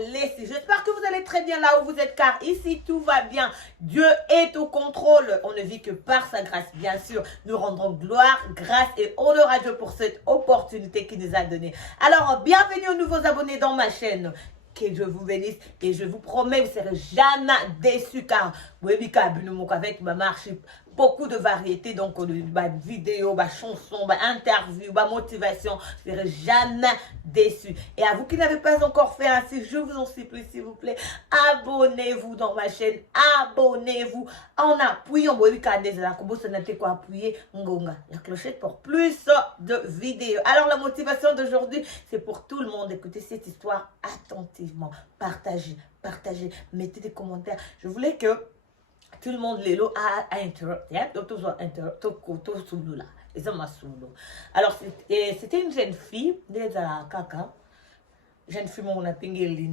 Leslie. J'espère que vous allez très bien là où vous êtes, car ici tout va bien. Dieu est au contrôle. On ne vit que par sa grâce, bien sûr. Nous rendrons gloire, grâce et honneur à Dieu pour cette opportunité qu'il nous a donnée. Alors, bienvenue aux nouveaux abonnés dans ma chaîne. Que Dieu vous bénisse et je vous promets, vous ne serez jamais déçus, car avec ma marche, beaucoup de variétés, donc vidéos, chansons, interviews, motivation, vous ne serez jamais déçus. Et à vous qui n'avez pas encore fait ainsi, je vous en supplie, s'il vous plaît, abonnez-vous dans ma chaîne, abonnez-vous en appuyant appuyer la clochette pour plus de vidéos. Alors la motivation d'aujourd'hui, c'est pour tout le monde. Écoutez cette histoire attentivement, partagez, mettez des commentaires. Je voulais que tout le monde les lots à alors c'était une jeune fille jeune fille mon appelé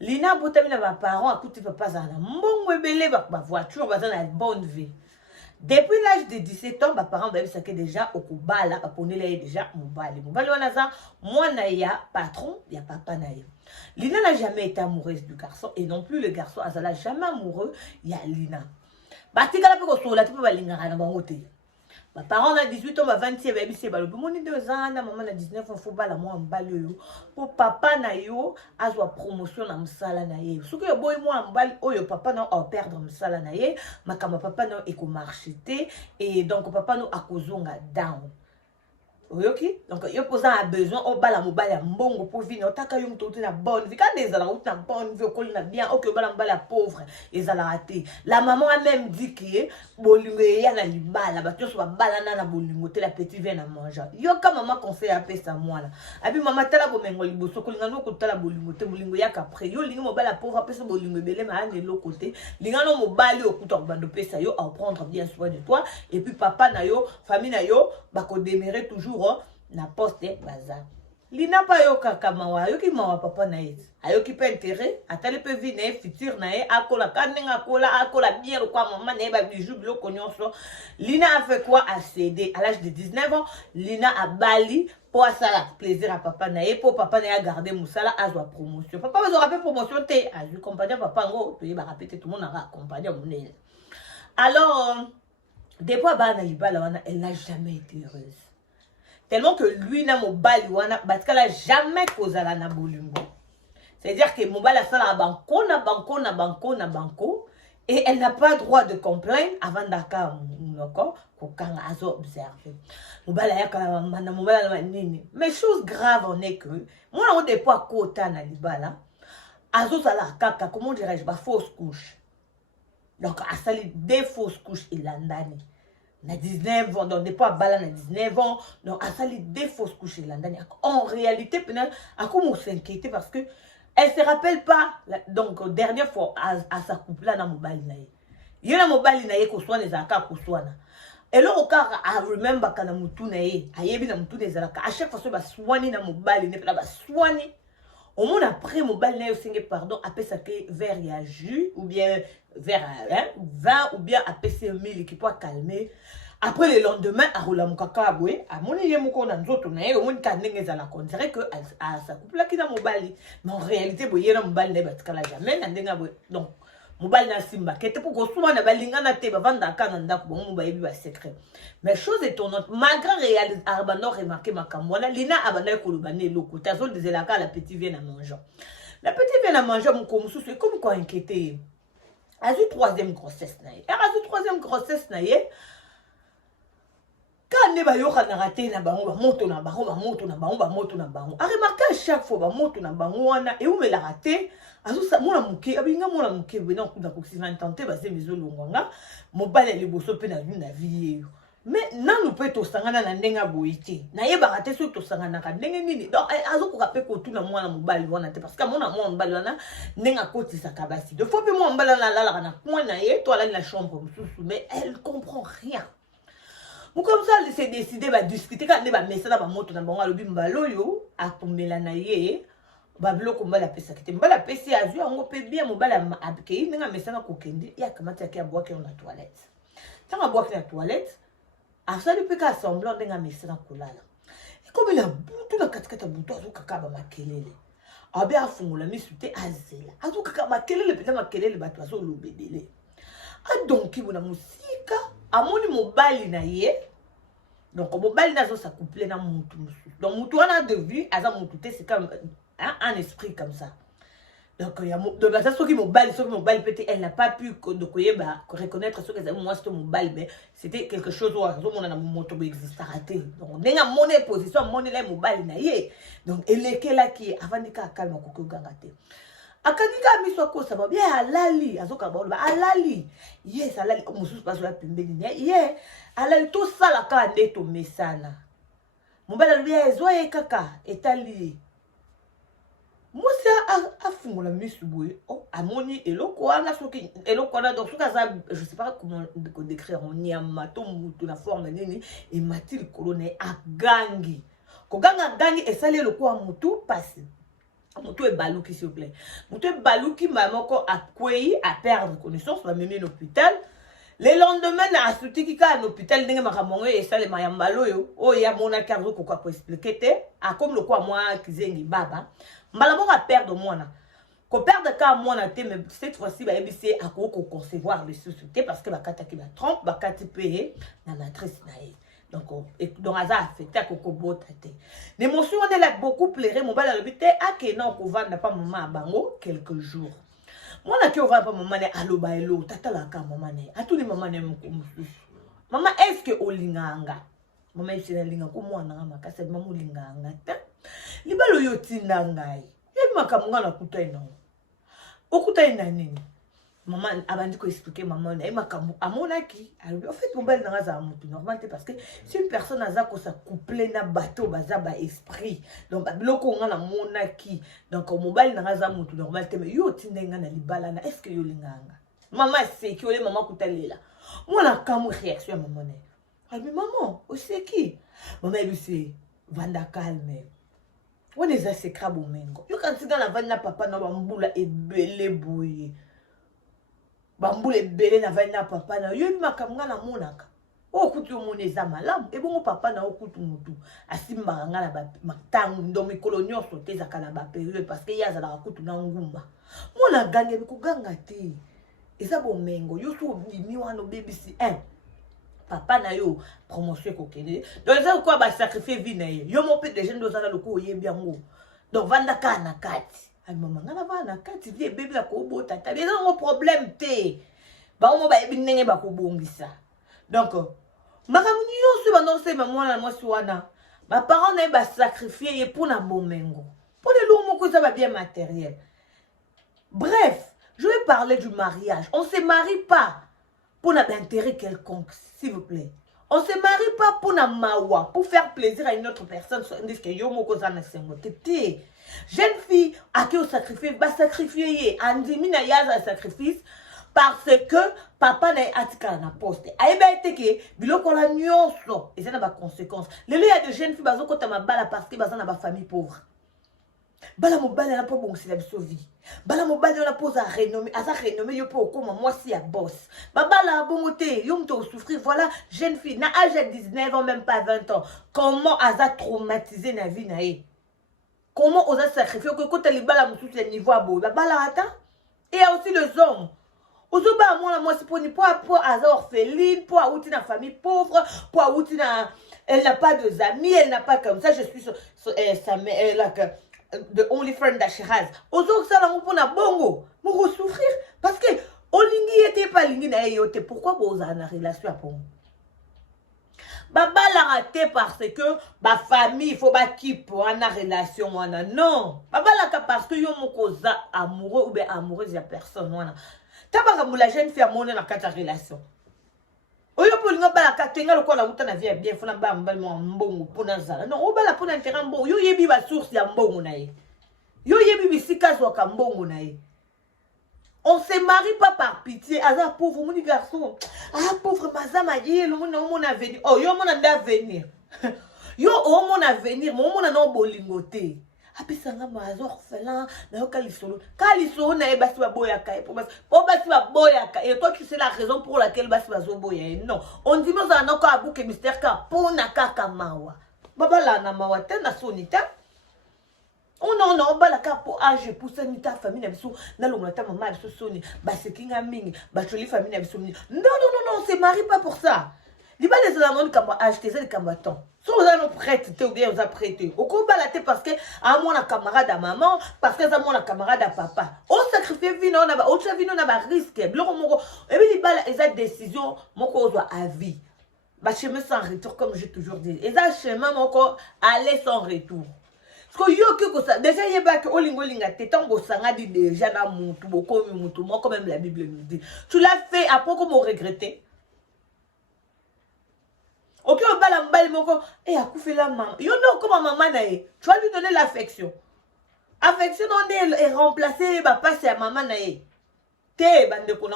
Lina botami na ba parents akuti papa za na mbongo ebele ba voiture ba za na bonne vie. Depuis l'âge de 17 ans, mes parents ont saqué déjà au Kubala, déjà Mobali. Mobali, on a ça, moi, Naya, patron, il y a papa Naya. Lina n'a jamais été amoureuse du garçon, et non plus le garçon, Azala jamais amoureux, il y a Lina. Batika la peko sola, tu peux pas l'ingara na bangote. Mes parents ont 18 ans, 26 ans, c'est balo. Mon 2 ans, maman a 19 ans, faut pas la moi en balio. Pour papa na yo, a soit promotion na msala na ye. Ce que yo boy moi en bal, oh yo papa na perdre msala na ye, makama papa na eko marchete et donc papa no akozonga down. Oyoki, donc yo posa a besoin au bala mobile mbongo pour vivre otaka yo mtoto na bonne vie quand des ala route na bonne vie okoli na bien ok bala mbala pauvre ezala raté. La maman a même dit que bolingo ya na libala bato so bala na bolingo te la petite vient à manger. Yo ka maman conseil a pesa moi là. Abi maman tala bomengo liboso kolinga no kotala bolingo te bolingo ya kapre yo lingo mobala pauvre pesa bolingo belé ma ne lo côté. Linga no mobali okuta bando pesa yo à prendre bien soin de toi et puis papa na yo famille na yo bako démérer toujours na poste bazar. Lina pa yo kakamawa yo ki mawa papa na ye. Ayo ki pe intérêt, atale pe vi na futur na ye akola kanenga akola bien quoi maman na ba bijou biloko nyonso. Lina a fait quoi? A cédé à l'âge de 19 ans. Lina a bali pour ça plaisir à papa na ye, pour papa na ye garder musala a joie promotion. Papa va rappeler promotion te a ju accompagner papa ngo to ye ba répéter tout le monde a accompagner mon elle. Alors depuis ba na libala wana elle n'a jamais été heureuse. Tellement que lui na mobali wana batkala jamais kozala na bolingo. C'est-à-dire que mobali a sala banco et elle n'a pas droit de complaindre avant d'aka noko kokanga azo observer. Mobali ya kala na mobali na nini. Mais chose grave en est que moi on n'est pas kota na libala. Azo sala kaka comment dirais-je ba fausse couche. Donc a sali des fausses couches ilandani. Na 19 ans, donc des fois bala na 19 ans, donc a sali des fausses couches ilandani. En réalité, penal a comment s'inquiéter parce que elle se rappelle pas donc dernière fois à sa couple là na mobali na ye. Yo na mobali na ye ko swana ezaka ko swana. Et là au cas I remember kana mutu na ye, ayebi na mutu ezalaka. À chaque fois so ba swani na mobali ne ba swani. Au moins après mobile na yo singe pardon après ça que vers ya jus ou bien vers vin ou bien après c'est mille qui peut calmer. Après le lendemain à roula mukaka boy à mon yé moko na nzoto na ye au moins kanenge za la considérer que à sa couple là qui na mobile mais en réalité boy na mobile na batikala jamais na ndenga boy donc mobile na simba kete pour ko souma na balinga na te ba vanda kana ndako bon mobile bi ba secret. Mais chose étonnante malgré réalité arbano remarqué makamwana lina abana ko lobane loko tazol de la la petite vient à manger. La petite vient à manger mon comme sous c'est comme quoi inquiété. A eu troisième grossesse na ye. A eu troisième grossesse na ye. Quand ne ba yo kana raté na bango ba moto na bango ba moto na bango ba moto na bango. A remarqué à chaque fois ba moto na bango wana et où me la raté. Azo sa mona muke abinga mona muke bena ku na ko si van tenter ba se mizo longonga. Mobile le boso pe na vie. Mais nanu pe to sangana na ndenga boiti. Na ye ba raté so to sangana ka ndenge nini. Donc azo ko kapé ko tuna mwana mobile wana te parce que mona mobile wana ndenga koti sa kabasi. De fois pe mwana mobile na la na coin na ye, toi là la chambre mais elle comprend rien. Comme ça, elle s'est décidé de discuter quand elle va mettre ça dans moto na bango alobi mbalo yo akombela na ye bablo ko mbala pesa kete mbala pesa azu yango pe bien mobala abke ninga mesana ko kende ya kamata ya boire na toilette. Tant boire na toilette afsa depuis ka semblant ninga mesana ko lala. Et comme il a boutu na katikata boutu azu kakaba makelele. abe afungola misute azela azuka makelele peta makelele bato azolobebele adonki bona musika amoni mobali na ye donc mobali nazo sa couple na mutu mususu donc mutu wana de vue aza mutu te c'est comme un esprit comme ça donc il y a donc ça soki mobali peut-être elle n'a pas pu reconnaître ce que c'est moi c'est mobile mais c'était quelque chose où azo mona na moto existe raté donc nenga monnaie position monnaie la mobile na ye donc elekela ki avandika calme ko gangate akanika miso ko sababu ya alali azoka ba alali yes alali mususu paso la pembeni ye alali tout ça la ka ndeto mesana mobali albi ezoye kaka etali Musa afungola misubwe oh amoni eloko wana soki eloko wana donc soka za je sais pas comment décrire on nyamato mutu na forme nini et matil colonne agangi ko ganga gangi esali eloko wa mutu passe mutu e baluki s'il vous plaît mutu e baluki mamoko akwei a perdre connaissance va mener l'hôpital le lendemain na asutiki ka l'hôpital ndenge makamongo esali mayambalo yo o ya mona karzo ko ko expliquer te a comme le quoi moi kizengi baba Malabo va perdre moi ko perdre ka moi na te mais cette fois-ci ba ebisi akoko concevoir les sociétés parce que ba kata ki ba trompe ba kati payer na matrice na ye donc aza affecté akoko bota te l'émotion on est là beaucoup pleurer mon bal le bité akena ko vanda pas maman bango quelques jours moi na ki on va pas maman ne aloba elo tata la ka maman ne atuli maman ne mko maman est-ce que olinganga maman est linga ko mwana makasa maman olinganga ta libalo yo tinda ngai yebi makamunga na kuta ina okuta ina nini maman abandi ko expliquer maman na makamu amonaki en fait mon bel na za mutu normal parce que si une personne aza ko sa couple na bateau baza ba esprit donc biloko nga na monaki donc mobile na za mutu normal te mais yo tinda nga na libala na est-ce que yo linganga maman c'est qui ole maman kuta lela mona kamu réaction maman na abi maman o c'est qui maman lui vanda calme on est à secret bomengo yo quand dans la vanda papa na bambula ebele boye bambula ebele na vanda papa na yo makamanga na monaka o kutu moneza malamu e bongo papa na okutu mutu asimba nga na ba matangu ndo mikolo nyonso te za kana ba période parce que yaza la kutu na ngumba mona gange ko ganga te eza bomengo yo so bimi wana BBC 1 papa na yo promotion ko kene donc ça quoi ba sacrifier vie na yo mo pe des jeunes dozana loko oyebi yango donc vanda kana kati ay mama ngana vana kati vie bébé la ko bota ta bien ngo problème te ba mo ba ebi ndenge ba ko bongisa donc makamu yo so ba no se maman na mwasi wana ba parents na ba sacrifier ye pour na bomengo pour le lourd moko ça va bien matériel bref je vais parler du mariage on se marie pas pour l'intérêt quelconque, s'il vous plaît. On ne se marie pas pour la mawa, pour faire plaisir à une autre personne. Jeune fille, à qui on sacrifie, va sacrifier. Andimi na yaza sacrifice parce que papa n'a atika na poste. Aïba été que biloko la nuance, et ça n'a pas de conséquences. Il y a des jeunes filles bazo kota ma bala parce que bazo na ba famille pauvre. Bala mobile na pas bon c'est la vie. Bala mobile na pose à renommer, yo pour comme moi si à boss. Bala bonté, yo mto souffrir voilà, jeune fille na âge de 19 ans même pas 20 ans. Comment aza traumatisé na vie na e? Comment osa sacrifier que quand les bala mususu le niveau à beau. Bala attend. Et il y a aussi les hommes. Ozoba moi c'est pour aza orpheline, pour outi na famille pauvre, pour outi na elle n'a pas de amis, elle n'a pas comme ça je suis sa mère là que de only friend d'Achiraz. Ozo ça la pour na bongo, pour souffrir parce que olingi était pas lingi na yote. Pourquoi vous avez une relation à bongo? Baba la raté parce que ma famille il faut pas qu'il pour une relation wana non. Baba la parce que yo mokoza amoureux ou bien amoureuse de la personne wana. Tabaka la jeune fille amone na kata relation. Oyo polinga bala katenga lokola uta na vie bien fona ba mbalo mbongo pona zala non obala pona intérêt mbongo yo yebi ba source ya mbongo na ye yo yebi bisika zo ka mbongo na ye on se marie pas par pitié aza pauvre mon garçon ah pauvre mazama yelo mon avenir oh yo mon avenir yo o mon avenir mon no bolingo te apisanga mazo orphelin na yo kalisolo na e basi baboya ka po basi baboya ka et toi tu sais la raison pour laquelle basi bazo boya non on dit moi ça na ko abuke mystère ka pona kaka mawa baba la na mawa te na sonita Oh non, non, bah la carte pour âge, pour ça, ni ta famille, n'a pas non, ta maman, n'a sonné, bah c'est qui a ming, bah jolie famille, n'a pas non, non, non, non, c'est marie pas pour ça. Les balles des amants, comme acheter ça, les combattants. Si vous avez prêté, ou bien vous avez prêté. Au combat, là, parce que, à mon camarade à maman, parce que, à mon camarade à papa. On sacrifie, vie, on a, autre vie, on a, risque. Et puis, les balles, ils ont décision, mon corps doit à vie. Bah, chemin sans retour, comme j'ai toujours dit. Ils ont chemin, mon corps, aller sans retour. Parce que yo que ça déjà yeba que olingolinga tetango sanga dit déjà na mutu boko mutu moi quand même la Bible nous dit tu l'as fait après comme regretter. Ok on bala mbali moko et a couffé la maman yo non comme maman nae tu vas lui donner l'affection on est remplacé bah passer à maman nae.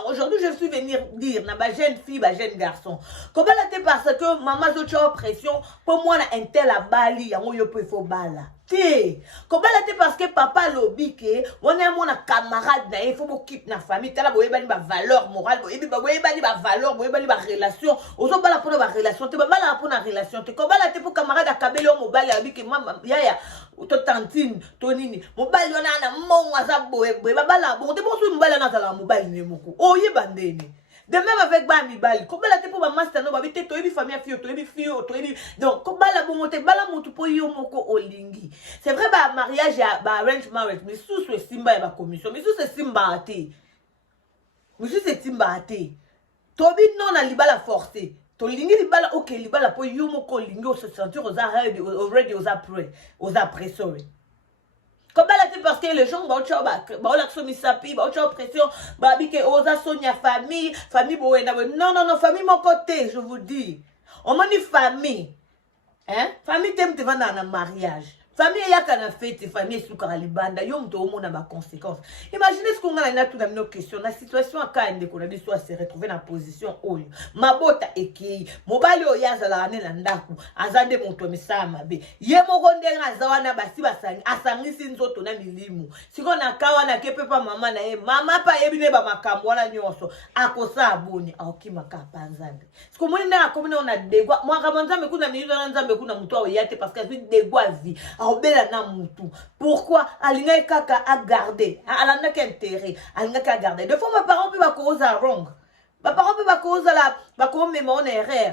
Aujourd'hui, je suis venir dire na ba jeune fille, ba jeune garçon. Comment la te parce que maman zo cha pression pour moi na intel à Bali, yango yo pe fo bala. Té. Comment la te parce que papa lobi ke on est mon camarade na il faut mo keep na famille, tala boye bani ba valeur morale, boye bani ba valeur, boye bani ba relation. Ozo bala pour ba relation, te ba bala pour na relation. Te comment la te pour camarade akabeli o mobile abi ke mama yaya to tantine to nini. Mobile wana na monga za boye babala bon te bon so mobile na za mobile ne moko. Oye bandeni. De même avec Bami Bali. Comment la te pour ma master no babite to ebi famille fio to ebi fio to ebi donc comment la bon te bala mutu po yo moko olingi. C'est vrai ba mariage ya ba arrange marriage mais sous ce simba ya ba commission mais sous ce simba até. Mais sous ce simba até. Tobi non na libala forcé. To lingi libala ok libala po yo moko lingi o se sentir aux arrêts aux après sorry. Comment là c'est parce que les gens vont faire l'action misapi, vont faire pression, babi que osa sonia famille boena. Non non non famille mon côté, je vous dis. On m'a dit famille. Hein? Famille t'aime te vendre dans un mariage. Famille ya kana fête, famille sous karalibanda, yo mto omo na ba conséquences. Imaginez ce qu'on a là tout dans nos questions, la situation a quand même qu'on a dit soit se retrouver dans position oyo. Mabota ekei, mobali oyaza la ane na ndaku, azande moto misama be. Ye moko ndenga azawana basi basangi, asangisi nzoto na milimu. Siko na kawa na kepe pa mama na ye, mama pa yebine ba makambo wana nyonso, akosa aboni, aoki makapa nzambe. Siko mwini na akomine on a dégwa, mwaka nzambe kuna milimu na nzambe kuna mtu oyate parce que c'est dégwa vie. Na mutu. Pourquoi alinga kaka a garder alanda ka intérêt alinga ka garder des fois mes parents peuvent cause à wrong mes parents peuvent cause à la ba ko même on erreur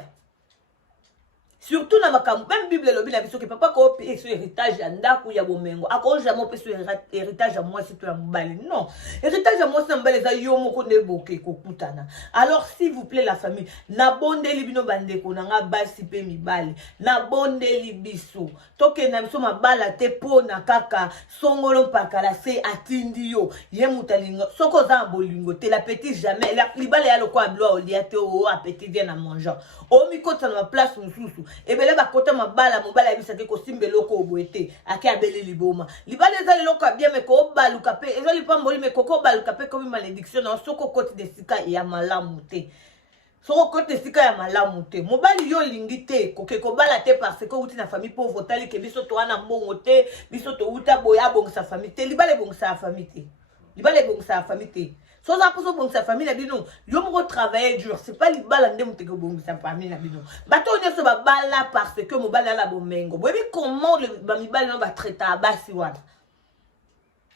surtout na makambo même Bible lobi na biso ke papa ko payer sur héritage ya ndaku ya bomengo ako jamais payer sur héritage à moi si tu as mbali non héritage à moi c'est mbali za yo moko ne boke ko kutana alors s'il vous plaît la famille na bondeli bino bandeko na nga basi pe mibali na bondeli biso toke na biso mabala te po na kaka songolo pakala se atindi yo ye mutalinga soko za bolingo te la petite jamais la libala ya lokwa bloa oliate o appétit bien à manger o mikota na place mususu ebele bakota mabala mobala ebisaki kosimbe loko oboete ake abeli liboma libala ezali loko bien me ko baluka pe ezali pamboli me koko baluka pe comme malédiction na soko côté de sika ya malamu te soko côté sika ya malamu te mobali yo lingi te koke ko bala te parce que uti na famille pauvre tali ke biso to wana mbongo te biso to uta boya bong sa famille te libala bong sa famille te libala bong sa famille te so za poso bon sa famille na bino yo mo travailler dur c'est pas libala ndem te ko bon sa famille na bino bato nyoso ba bala parce que mo bala la bomengo boyebi comment le ba mibala no ba traiter basi wana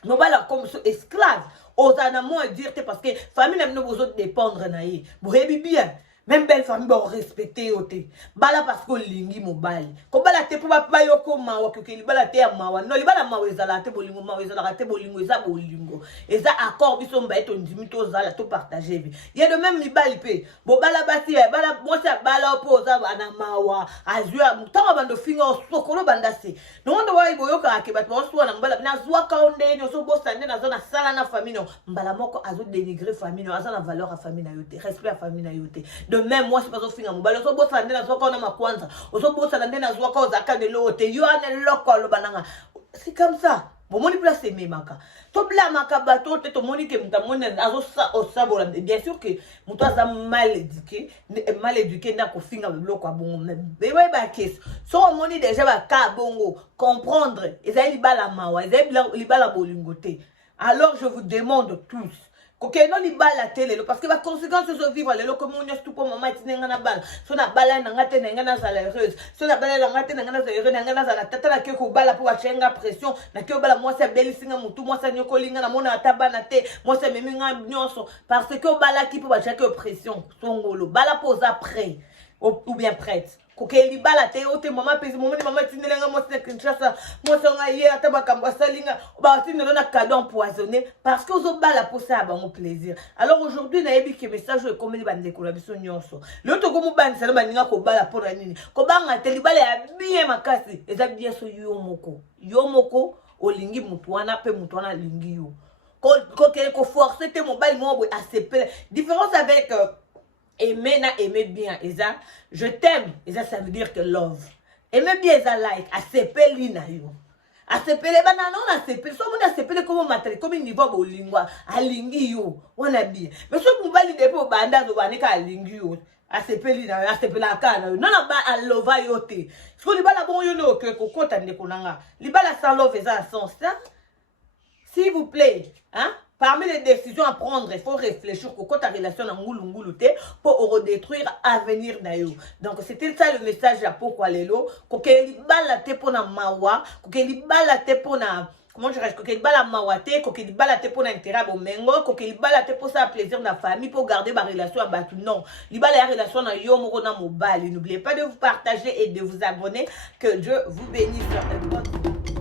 mo bala comme esclave osana mo dire te parce que famille na bino bozo dépendre na ye boyebi bien même belle famille bon respecter oté bala parce que lingi mobali ko bala te pour ba yo ko mawa ke libala te ya mawa no libala mawa ezala te bolingo mawa ezala te bolingo eza bolingo eza accord biso mba eto ndimi to zala to partager bi ye de même mibali pe bo bala basi bala moi ça bala opoza bana mawa azua mutanga bando fingo sokolo bandase no ndo wa ibo yoka ke bat bo so na mbala na zwa kaonde no so bossa na zona sala na famille no mbala moko azo dénigrer famille no aza na valeur à famille na yote respect à famille na yote même moi c'est pas au finga mobile so bossa ndena zo ka na makwanza so bossa ndena zo ka ozaka de lote yo ane loko lo bananga c'est comme ça bon moni place c'est memaka to bla makaba to te to moni ke mtamone azo sa osabola bien sûr que muto aza mal éduqué na ko finga loko abongo mais ouais ba kes so moni déjà ba ka bongo comprendre ezali bala mawa ezali libala bolingote alors je vous demande tous Kokeno libala te lelo parce que ba conséquences zo vivre lelo comme on est tout pour maman tinenga na bala so na bala na ngate na ngana za heureuse so na bala na ngate na ngana za heureuse na ngana za tata na ke ko bala pour achenga pression na ke bala moi sa beli singa mutu moi sa nyoko linga na mona tabana te moi sa meminga nyonso parce que bala ki pour achenga pression songolo bala pose après ou bien prête kokeli bala te ote mama pesi mama ni mama tinelenga moi c'est Kinshasa moi ça ngaye ata bakamba salinga ba tinelo na cadeau empoisonné parce que ozo bala pour ça ba mon plaisir alors aujourd'hui na yebi ke message e komeli bande ko la biso nyonso le to ko mu bande sala baninga ko bala pour nini ko banga te libala ya bien makasi eza bien so yo moko olingi mutu wana pe mutu wana lingi yo ko forcer te mobile mo boy accepter différence avec aimer na aimer bien eza je t'aime eza ça veut dire que love aimer bien eza like accepter lina yo accepter bana non accepter so mon accepter comme matériel comme niveau bolingwa alingi yo wana bien mais so mobali depo banda zo banika alingi yo accepter lina yo accepter la kana non na ba alova yo te so libala bon yo no ke kokota ndeko nanga libala sans love eza sens ça s'il vous plaît hein. Parmi les décisions à prendre, il faut réfléchir pour ta relation à Ngulu pour redétruire l'avenir d'ailleurs. Donc c'était ça le message à pourquoi les lots. Kokeli balate pour na mawa, kokeli balate pour na comment je reste, kokeli bala mawate, kokeli balate pour na intérêt bomengo, kokeli balate pour ça plaisir na famille pour garder ma relation à batu non. Li bala relation na yo moko na mobile. N'oubliez pas de vous partager et de vous abonner. Que Dieu vous bénisse.